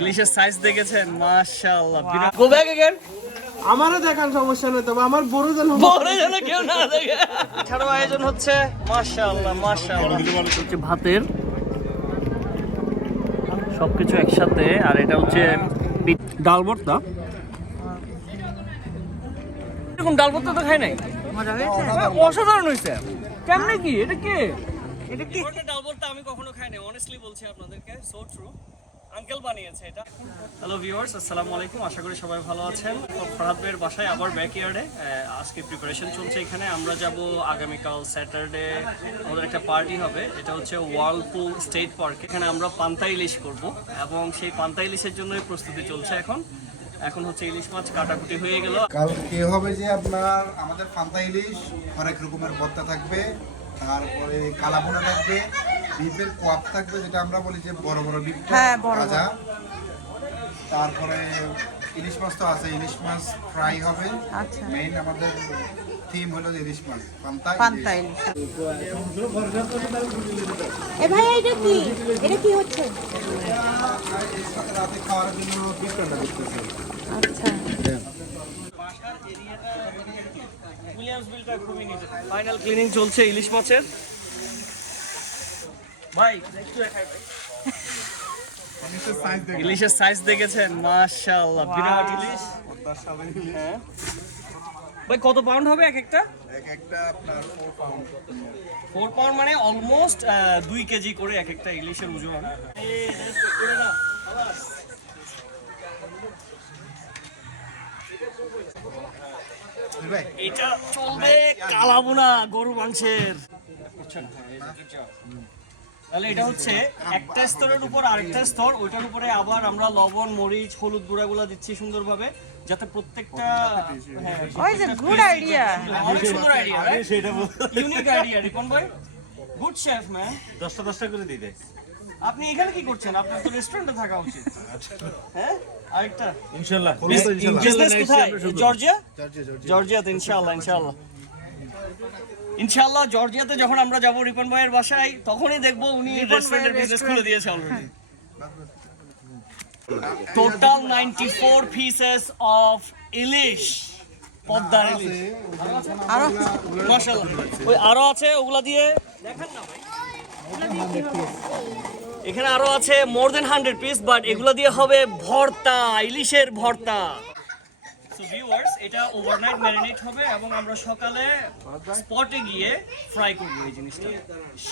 ইলিশের সাইজ দেখেছেন মাশাআল্লাহ। Go back again. আমারও দেখান সমস্যা নেই, তবে আমার বড় যেন কেউ না দেখে। ছাড়ো আয়োজন হচ্ছে মাশাআল্লাহ মাশাআল্লাহ। হচ্ছে ভাতের সবকিছু একসাথে, আর এটা হচ্ছে ডাল ভর্তা। এরকম ডাল ভর্তা তো খাই নাই। মজা হয়েছে? অসাধারণ হয়েছে। কেমনে কি এটা কি? এটা কি ডাল ভর্তা আমি কখনো খাই নাই, অনেস্টলি বলছি আপনাদেরকে। So true. আঙ্কেল বানিয়েছে এটা। হ্যালো ভিউয়ার্স, আসসালামু আলাইকুম। আশা করি সবাই ভালো আছেন। ফরহাদ ভাইয়ের বাসায় আবার ব্যাকইয়ার্ডে আজকে প্রিপারেশন চলছে। এখানে আমরা যাব আগামীকাল স্যাটারডে, আমাদের একটা পার্টি হবে। এটা হচ্ছে ওয়ার্লপুল স্টেট পার্ক। এখানে আমরা পান্তা ইলিশ করব এবং সেই পান্তা ইলিশের জন্যই প্রস্তুতি চলছে এখন হচ্ছে ইলিশ মাছ কাটাকুটি হয়ে গেল। কালকে হবে যে আপনার আমাদের পান্তা ইলিশ, অনেক রকমের ভর্তা থাকবে, তারপরে কালাভুনা থাকবে, বিফের কোয়াপ থাকবে, যেটা আমরা বলি যে বড় বড় বিফ ভাজা, তারপরে ইলিশ মাছ তো আছে, ইলিশ মাছ ফ্রাই হবে। আচ্ছা। মেইন আমাদের থিম হলো যে ইলিশ মাছ পান্তা ইলিশ। এ ভাই এটা কি? এটা কি হচ্ছে? রাতে খাওয়ার জন্য বিফ রান্না করতেছে। আচ্ছা। ফাইনাল ক্লিনিং চলছে ইলিশ মাছের। ভাই একটু দেখাই ভাই। ইলিশের সাইজ দেখেছেন মাশাআল্লাহ। বিরাট ইলিশ। হ্যাঁ ভাই, কত পাউন্ড হবে এক একটা? এক একটা আপনার 4 পাউন্ড মানে অলমোস্ট 2 কেজি করে এক একটা ইলিশের ওজন। এটা চলবে কালাভুনা গরু মাংসের। তাহলে এটা হচ্ছে একটা স্তরের উপর আরেকটা স্তর, ওইটার উপরে আবার আমরা লবণ, মরিচ, হলুদ গুঁড়াগুলা দিচ্ছি সুন্দরভাবে, যাতে প্রত্যেকটা ওই যে গুড আইডিয়া। অনেক সুন্দর আইডিয়া, ইউনিক আইডিয়া। রিপন ভাই গুড শেফ ম্যান। 10টা করে দিয়ে দেয়। আপনি এখানে কি করছেন? আপনার তো রেস্টুরেন্টে থাকা উচিত। হ্যাঁ আরেকটা ইনশাআল্লাহ। বিজনেস কোথায়? জর্জিয়াতে। ইনশাআল্লাহ জর্জিয়াতে যখন আমরা যাব রিপন ভাইয়ের বাসায়, তখনই দেখবো উনি রেস্টুরেন্টের বিজনেস খুলে দিয়েছে অলরেডি। টোটাল 94 পিসেস অফ ইলিশ, পদ্মার ইলিশ। আরো মাশাআল্লাহ। ওই আরো আছে, ওগুলা দিয়ে দেখেন না ভাই। এখানে আরো আছে মোর দেন 100 পিস, বাট এগুলা দিয়ে হবে ভর্তা, ইলিশের ভর্তা। সো ভিউয়ার্স, এটা ওভারনাইট ম্যারিনেট হবে এবং আমরা সকালে স্পটে গিয়ে ফ্রাই করব এই জিনিসটা।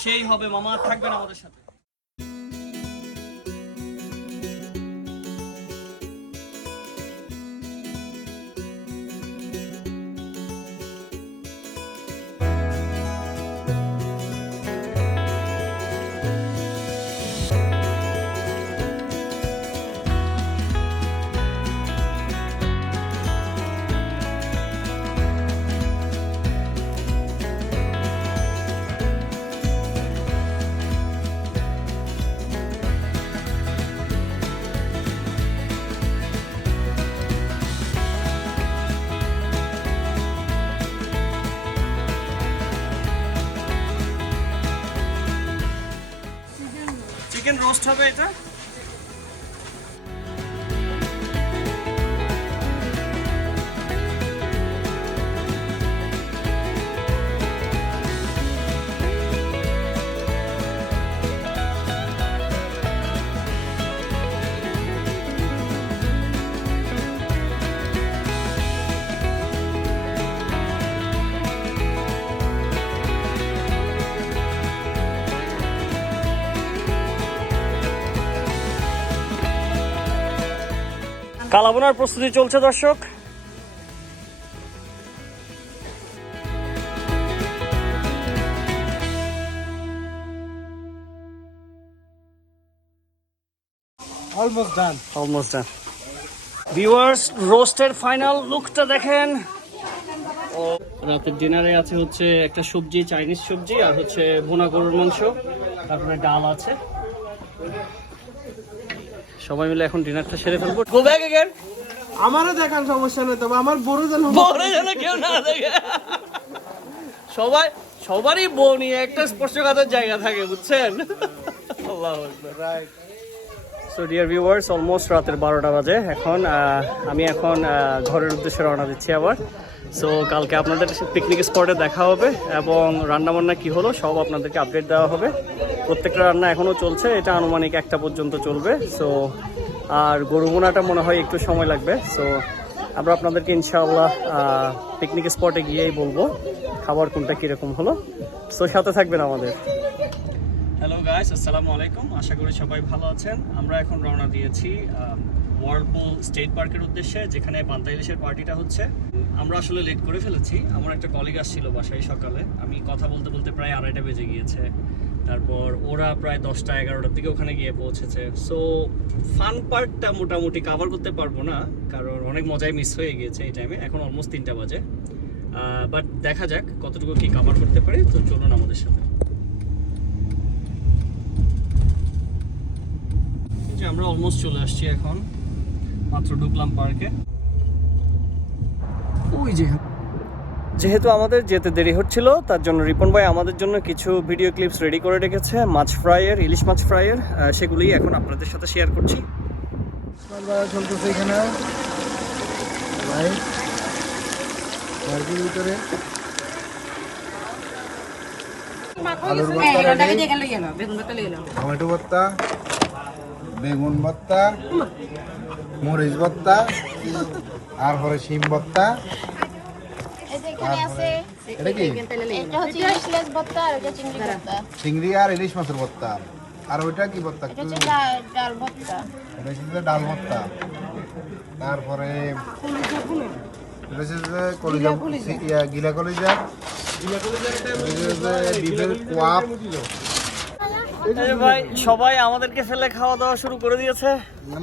সেই হবে মামা, থাকবেন আমাদের সাথে। চিকেন রোস্ট হবে এটা। কালাভুনার প্রস্তুতি চলছে দর্শক। Almost done. ভিউয়ার্স, রোস্টের ফাইনাল লুকটা দেখেন। ও রাতের ডিনারে আছে হচ্ছে একটা সবজি, চাইনিজ সবজি, আর হচ্ছে ভুনা গরুর মাংস, তারপরে ডাল আছে। সবাই মিলে এখন ডিনারটা সেরে ফেলবো। Go back again. আমারও দেখান সমস্যা নেই, তবে আমার বড় যেন কেউ না দেখে। সবারই বউ নিয়ে একটা স্পর্শকাতর জায়গা থাকে, বুঝছেন? আল্লাহু আকবার। সো ডিয়ার ভিউয়ার্স, অলমোস্ট রাতের 12টা বাজে এখন। আমি এখন ঘরের উদ্দেশ্যে রওনা দিচ্ছি আবার। সো কালকে আপনাদের পিকনিক স্পটে দেখা হবে এবং রান্নাবান্না কী হলো সব আপনাদেরকে আপডেট দেওয়া হবে। প্রত্যেকটা রান্না এখনও চলছে, এটা আনুমানিক 1টা পর্যন্ত চলবে। সো আর গরু ভুনাটা মনে হয় একটু সময় লাগবে। সো আমরা আপনাদেরকে ইনশাআল্লাহ পিকনিক স্পটে গিয়েই বলবো খাবার কোনটা কীরকম হলো। সো সাথে থাকবেন আমাদের। হ্যালো গাইস, আসসালামু আলাইকুম। আশা করি সবাই ভালো আছেন। আমরা এখন রওনা দিয়েছি ওয়ার্লপুল স্টেট পার্কের উদ্দেশ্যে, যেখানে পান্তা ইলিশের পার্টিটা হচ্ছে। আমরা আসলে লেট করে ফেলেছি। আমার একটা কলিগ আসছিল বাসায় সকালে, আমি কথা বলতে বলতে প্রায় 2:30 বেজে গিয়েছে। তারপর ওরা প্রায় 10টা-11টার দিকে ওখানে গিয়ে পৌঁছেছে। সো ফান পার্টটা মোটামুটি কাভার করতে পারবো না, কারণ অনেক মজাই মিস হয়ে গিয়েছে এই টাইমে। এখন অলমোস্ট 3টা বাজে, বাট দেখা যাক কতটুকু কি কাভার করতে পারি। তো চলুন আমাদের সাথে। যে আমরা অলমোস্ট চলে আসছি, এখন মাত্র ঢুকলাম পার্কে। ওই যেহেতু আমাদের যেতে দেরি হচ্ছিল, তার জন্য রিপন ভাই আমাদের জন্য কিছু ভিডিও ক্লিপস রেডি করে রেখেছে মাছ ফ্রাইয়ের, ইলিশ মাছ ফ্রাইয়ের। সেগুলোই এখন আপনাদের সাথে শেয়ার করছি। চলতেছে এখানে পার্কের ভিতরে টমেটো ভর্তা, বেগুন ভর্তা, মরিচ ভর্তা, আর হরে শিম ভর্তা। এটা কি? চিংড়ি আর ইলিশ মাছের ভর্তা। আর ওইটা কি ভর্তা? ডাল ভর্তা। এটা হচ্ছে ডাল ভর্তা। তারপরে এটা হচ্ছে কলিজা, গিলা কলিজা, বিফের কোয়াপ। ভাই সবাই আমাদেরকে ফেলে খাওয়া দাওয়া শুরু করে দিয়েছে।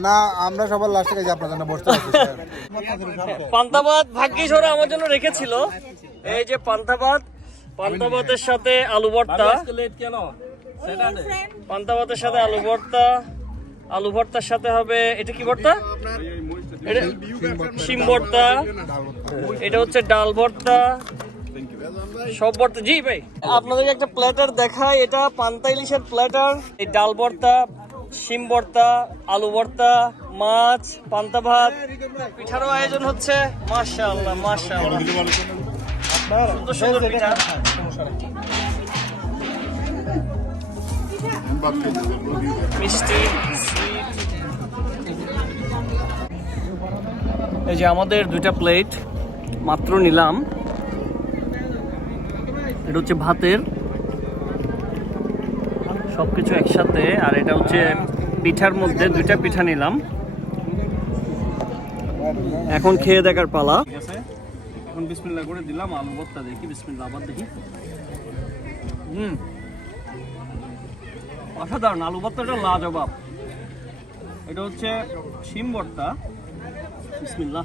না, আমরা সবার লাস্টে গেছি, আপনার জন্য বসতে আছি। পান্তা ভাত ভাগ্যিস ওরা আমার জন্য রেখেছিল। এই যে পান্তা ভাত, পান্তা ভাতের সাথে আলু ভর্তা, পান্তা ভাতের সাথে আলু ভর্তা, আলু ভর্তার সাথে হবে এটা কি ভর্তা? এটা শিম ভর্তা, এটা হচ্ছে ডাল ভর্তা, সব ভর্তা। জি ভাই, আপনাদেরকে একটা প্ল্যাটার দেখাই। এটা পান্তা ইলিশের প্ল্যাটার। এই ডাল ভর্তা, শিম ভর্তা, আলু ভর্তা, মাছ, পান্তা ভাত, পিঠারও আয়োজন হচ্ছে। মাশাআল্লাহ মাশাআল্লাহ, সুন্দর সুন্দর পিঠা। মিষ্টি, এই যে আমাদের 2টা প্লেট মাত্র নিলাম। এটা হচ্ছে ভাতের সবকিছু একসাথে, আর এটা হচ্ছে পিঠার মধ্যে 2টা পিঠা নিলাম। এখন খেয়ে দেখার পালা। ঠিক আছে, এখন বিসমিল্লাহ করে দিলাম। আলু ভর্তা দেখি, বিসমিল্লাহ আবার দেখি। অসাধারণ, আলু ভর্তাটা লাজবাব। এটা হচ্ছে শিম ভর্তা, বিসমিল্লাহ।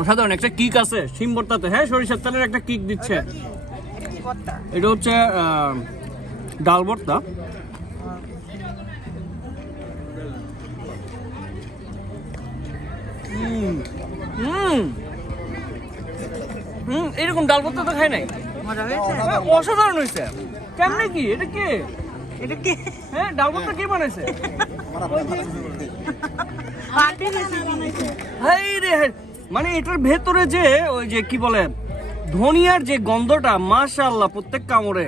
অসাধারণ একটা কিক আছে শিম ভর্তাতে। হ্যাঁ, সরিষার তেলের একটা কিক দিচ্ছে। এটা হচ্ছে ডাল ভর্তা। এরকম ডাল ভর্তা তো খাই নাই। অসাধারণ হয়েছে। কেমনে কি? এটা কি? এটা কি? হ্যাঁ, ডাল ভর্তা কে বানাইছে? মানে এটার ভেতরে যে ওই যে কি বলে ধনিয়ার যে গন্ধটা, মাশাআল্লাহ, প্রত্যেক কামড়ে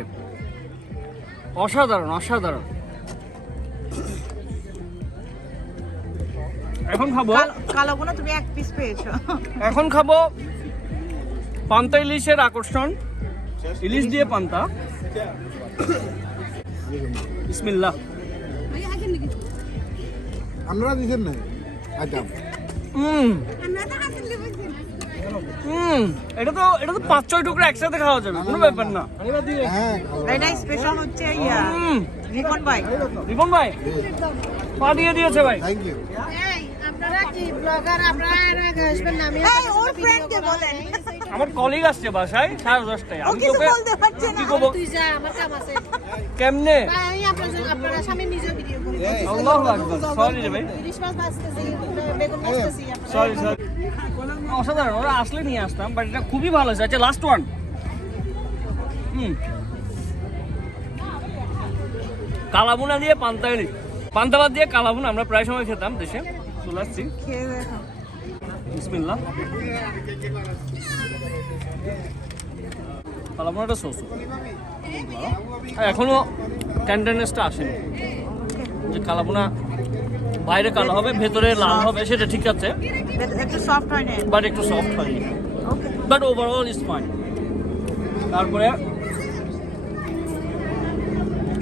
অসাধারণ অসাধারণ। এখন খাবো কালো বোনা, তুমি 1 পিস পেয়েছো। এখন খাবো পান্তা ইলিশের আকর্ষণ, ইলিশ দিয়ে পান্তা। বিসমিল্লাহ। আপনারা দিচ্ছেন না? আচ্ছা, এটা তো 5-6 টুকরো একসাথে খাওয়া যাবে, কোনো ব্যাপার না। হ্যাঁ, এটা স্পেশাল হচ্ছে রিপন ভাই। রিপন ভাই পাঠিয়ে দিয়েছে ভাই। Thank you. আপনারা কি ব্লগার? আপনারা আসবেন না? আমি ওর ফ্রেন্ডকে বলেন। আমার কলিগ আসছে বাসায় 10:30টায়। আমি তোকে কি করব? তুই যা, আমার কাম আছে। কেমনে? ভাই আপনারা সামনে নিজে ভিডিও করুন। আল্লাহু আকবার। সরি রে ভাই, ইলিশ মাছ ভাজতেছি, বেগুন ভাজতেছি। Sorry sorry. অসাধারণ, ওরা আসলে নিয়ে আসতাম, বাট এটা খুবই ভালো হয়েছে। আচ্ছা, লাস্ট ওয়ান। কালাভুনা দিয়ে পান্তা ইলিশ, পান্তা ভাত দিয়ে কালাভুনা আমরা প্রায় সময় খেতাম দেশে। চলে আসছি, খেয়ে দেখো। বিসমিল্লাহ। কালাভুনাটা সস এখনো টেন্ডারনেসটা আসেনি, যে কালাভুনা বাইরে কালো হবে ভেতরে লাল হবে সেটা ঠিক আছে, একটু সফট হয় না। বাট একটু সফট হয়নি, বাট ওভারঅল ইজ ফাইন। তারপরে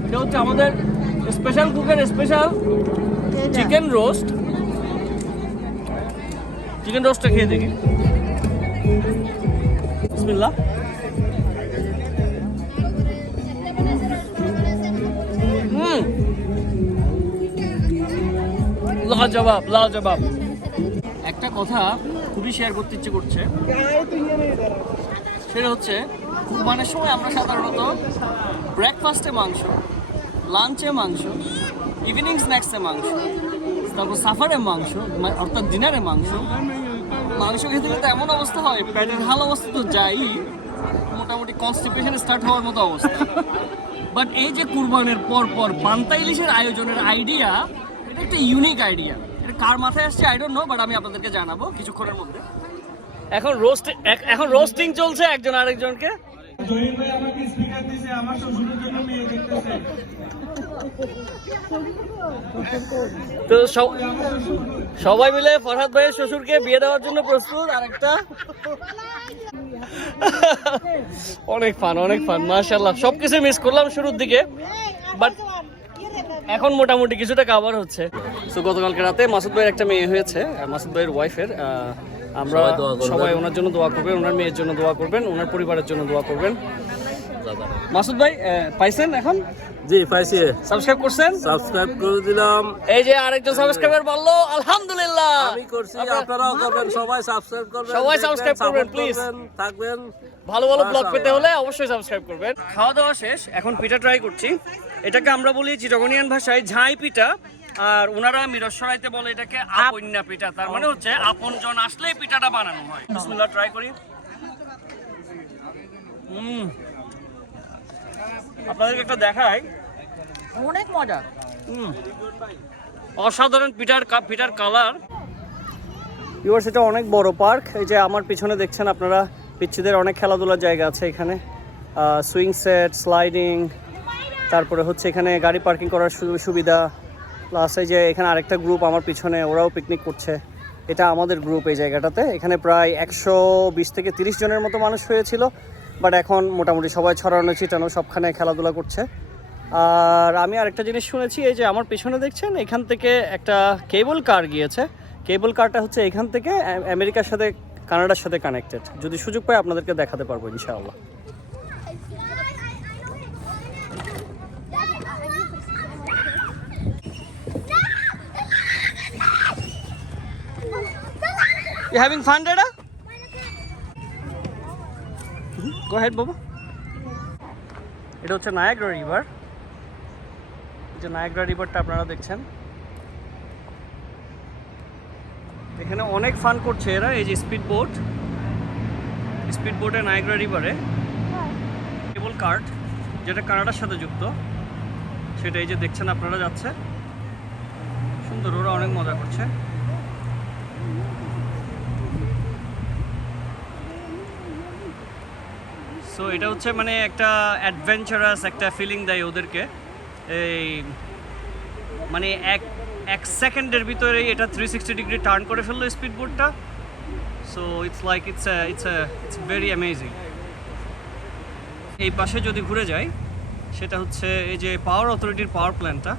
এটা হচ্ছে আমাদের স্পেশাল কুকের স্পেশাল চিকেন রোস্ট। চিকেন রোস্টটা খেয়ে দেখি, বিসমিল্লাহ। লাজবাব লাজবাব। একটা কথা খুবই শেয়ার করতে ইচ্ছে করছে, সেটা হচ্ছে কুরবানের সময় আমরা সাধারণত ব্রেকফাস্টে মাংস, লাঞ্চে মাংস, ইভিনিং স্ন্যাক্সে মাংস, তারপর সাফারে মাংস, অর্থাৎ ডিনারে মাংস খেতে খেতে এমন অবস্থা হয়, পেটের হাল অবস্থা তো যাই, মোটামুটি কনস্টিপেশন স্টার্ট হওয়ার মতো অবস্থা। বাট এই যে কুরবানের পর পর পান্তা ইলিশের আয়োজনের আইডিয়া, এটা একটা ইউনিক আইডিয়া। এটা কার মাথায় আসছে আই ডোন্ট নো, বাট আমি আপনাদেরকে জানাবো কিছুক্ষণের মধ্যে। এখন রোস্টিং চলছে একজন আরেকজনকে। জহির ভাই আমাকে স্পিকার দিয়েছে, আমার শ্বশুরের জন্য মেয়ে দেখতেছে। তো সবাই মিলে ফরহাদ ভাইয়ের শ্বশুরকে বিয়ে দেওয়ার জন্য প্রস্তুত। আরেকটা অনেক ফান মাশাআল্লাহ। সবকিছু মিস করলাম শুরুর দিকে, বাট এখন মোটামুটি কিছুটা কাভার হচ্ছে। তো গতকালকে রাতে মাসুদ ভাইয়ের একটা মেয়ে হয়েছে, মাসুদ ভাইয়ের ওয়াইফের। আমরা সবাই ওনার জন্য দোয়া করবেন, ওনার মেয়ের জন্য দোয়া করবেন, ওনার পরিবারের জন্য দোয়া করবেন। মাসুদ ভাই পাইছেন এখন? জি পাইছি, সাবস্ক্রাইব করছেন? সাবস্ক্রাইব করে দিলাম। এই যে আরেকজন সাবস্ক্রাইবার বললো, আলহামদুলিল্লাহ। আমি করছি, আপনারাও করবেন, সবাই সাবস্ক্রাইব করবেন, সবাই সাবস্ক্রাইব করবেন প্লিজ। থাকবেন ভালো ভালো ব্লগ পেতে হলে অবশ্যই সাবস্ক্রাইব করবেন। খাওয়া দাওয়া শেষ, এখন পিঠা ট্রাই করছি। এটাকে আমরা বলি চিটাগনিয়ান ভাষায় ঝাই পিঠা, আর ওনারা মিরসরাইতে বলে এটাকে আপন্যা পিঠা। তার মানে হচ্ছে আপনজন আসলেই পিঠাটা বানানো হয়। বিসমিল্লাহ, ট্রাই করি। আপনাদেরকে একটা দেখাই, অনেক মজা। অসাধারণ পিঠার কালার। ভিউয়ার্স, এটা অনেক বড় পার্ক। এই যে আমার পিছনে দেখছেন আপনারা, পিচ্ছিদের অনেক খেলাধুলার জায়গা আছে এখানে, সুইং সেট, স্লাইডিং, তারপরে হচ্ছে এখানে গাড়ি পার্কিং করার সুবিধা। প্লাস এই যে এখানে আরেকটা গ্রুপ আমার পিছনে, ওরাও পিকনিক করছে। এটা আমাদের গ্রুপ এই জায়গাটাতে। এখানে প্রায় 120 থেকে 30 জনের মতো মানুষ হয়েছিল, বাট এখন মোটামুটি সবাই ছড়ানো ছিটানো সবখানে খেলাধুলা করছে। আর আমি আরেকটা জিনিস শুনেছি, এই যে আমার পিছনে দেখছেন, এখান থেকে একটা কেবল কার গিয়েছে। কেবল কারটা হচ্ছে এখান থেকে আমেরিকার সাথে, কানাডার সাথে কানেক্টেড। যদি সুযোগ পাই আপনাদেরকে দেখাতে পারবো ইনশাআল্লাহ। You having fun, Dada? Go ahead, Baba. এটা হচ্ছে নায়াগ্রা রিভার। এই যে নায়াগ্রা রিভারটা আপনারা দেখছেন, এখানে অনেক ফান করছে এরা। এই যে স্পিড বোটে নায়াগ্রা রিভারে, কেবল কার্ট যেটা কানাডার সাথে যুক্ত, সেটা এই যে দেখছেন আপনারা যাচ্ছে, সুন্দর। ওরা অনেক মজা করছে। সো এটা হচ্ছে মানে একটা অ্যাডভেঞ্চারাস একটা ফিলিং দেয় ওদেরকে। এই মানে এক সেকেন্ডের ভিতরে এটা 360 ডিগ্রি টার্ন করে ফেললো স্পিড বোটটা। So it's like it's very amazing. এই পাশে যদি ঘুরে যাই, সেটা হচ্ছে এই যে পাওয়ার অথরিটির পাওয়ার প্ল্যান্টটা।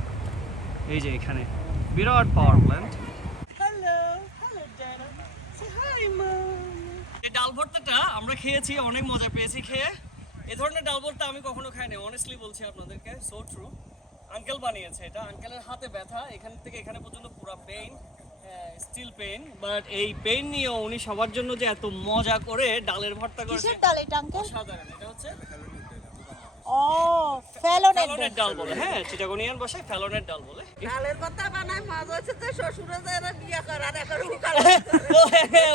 এই যে এখানে বিরাট পাওয়ার প্ল্যান্ট। এই ডাল ভর্তাটা আমরা খেয়েছি, অনেক মজা পেয়েছি খেয়ে। এই ধরনের ডাল ভর্তা আমি কখনো খাইনি, অনেস্টলি বলছি আপনাদেরকে, সো ট্রু। আঙ্কেল বানিয়েছে এটা, আঙ্কেলের হাতে ব্যথা, এখান থেকে এখানে পর্যন্ত পুরো পেইন, স্টিল পেইন। বাট এই পেইন নিয়েও উনি সবার জন্য যে এত মজা করে ডালের ভর্তা করেছে, কিসের ডাল এটা আঙ্কেল? সাধারণ এটা হচ্ছে ও ফেলনের ডাল বলে। হ্যাঁ, চিটাগনিয়ান ভাষায় ফেলনের ডাল বলে। ডালের কথা বানায় মজা হচ্ছে তো শ্বশুরে যারা বিয়ে করে আর এখন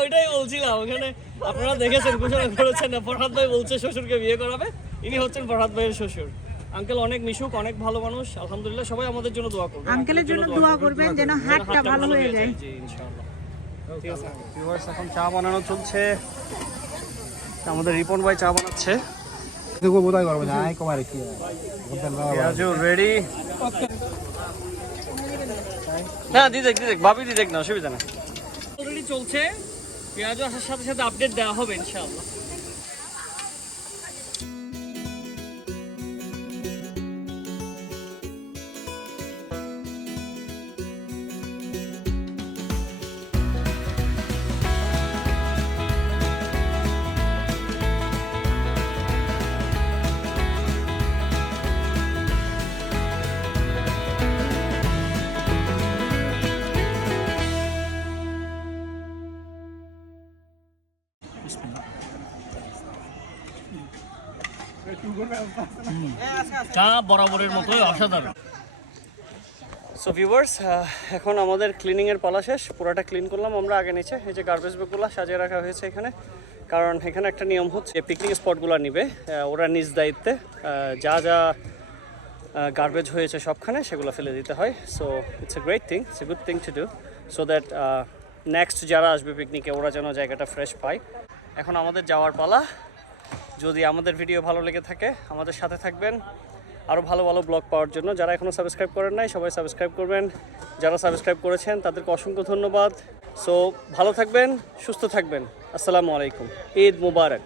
ওইটাই বলছিলাম। ওখানে আপনারা দেখেছেন, ঘোষণা করেছেন না, ফরহাদ ভাই বলছে শ্বশুরকে বিয়ে করাবে। ইনি হচ্ছেন ফরহাদ ভাইয়ের শ্বশুর। আঙ্কেল অনেক মিশুক, অনেক ভালো মানুষ, আলহামদুলিল্লাহ। সবাই আমাদের জন্য দোয়া করবেন, আঙ্কেলের জন্য দোয়া করবেন যেন হাতটা ভালো হয়ে যায়। জি ইনশাআল্লাহ। ঠিক আছে ভিউয়ার্স, এখন চা বানানো চলছে। আমাদের রিপন ভাই চা বানাচ্ছে। পেঁয়াজু রেডি। হ্যাঁ দিদেক ভাবি দিদেক না, অসুবিধা না। অলরেডি চলছে, পেঁয়াজু আসার সাথে সাথে আপডেট দেওয়া হবে ইনশাআল্লাহ। চা বরাবরের মতোই অসাধারণ। সো ভিউয়ার্স, এখন আমাদের ক্লিনিংয়ের পালা শেষ। পুরোটা ক্লিন করলাম আমরা আগে নিচে। এই যে গার্বেজ ব্যাগগুলো সাজিয়ে রাখা হয়েছে এখানে, কারণ এখানে একটা নিয়ম হচ্ছে পিকনিক স্পটগুলো নিবে ওরা নিজ দায়িত্বে। যা যা গার্বেজ হয়েছে সবখানে সেগুলো ফেলে দিতে হয়। So it's a great thing, it's a good thing to do, so that next যারা আসবে পিকনিকে ওরা যেন জায়গাটা ফ্রেশ পায়। এখন আমাদের যাওয়ার পালা। যদি আমাদের ভিডিও ভালো লেগে থাকে আমাদের সাথে থাকবেন আরও ভালো ভালো ব্লগ পাওয়ার জন্য। যারা এখনও সাবস্ক্রাইব করেন নাই সবাই সাবস্ক্রাইব করবেন, যারা সাবস্ক্রাইব করেছেন তাদেরকে অসংখ্য ধন্যবাদ। সো ভালো থাকবেন, সুস্থ থাকবেন। আসসালামু আলাইকুম, ঈদ মুবারক।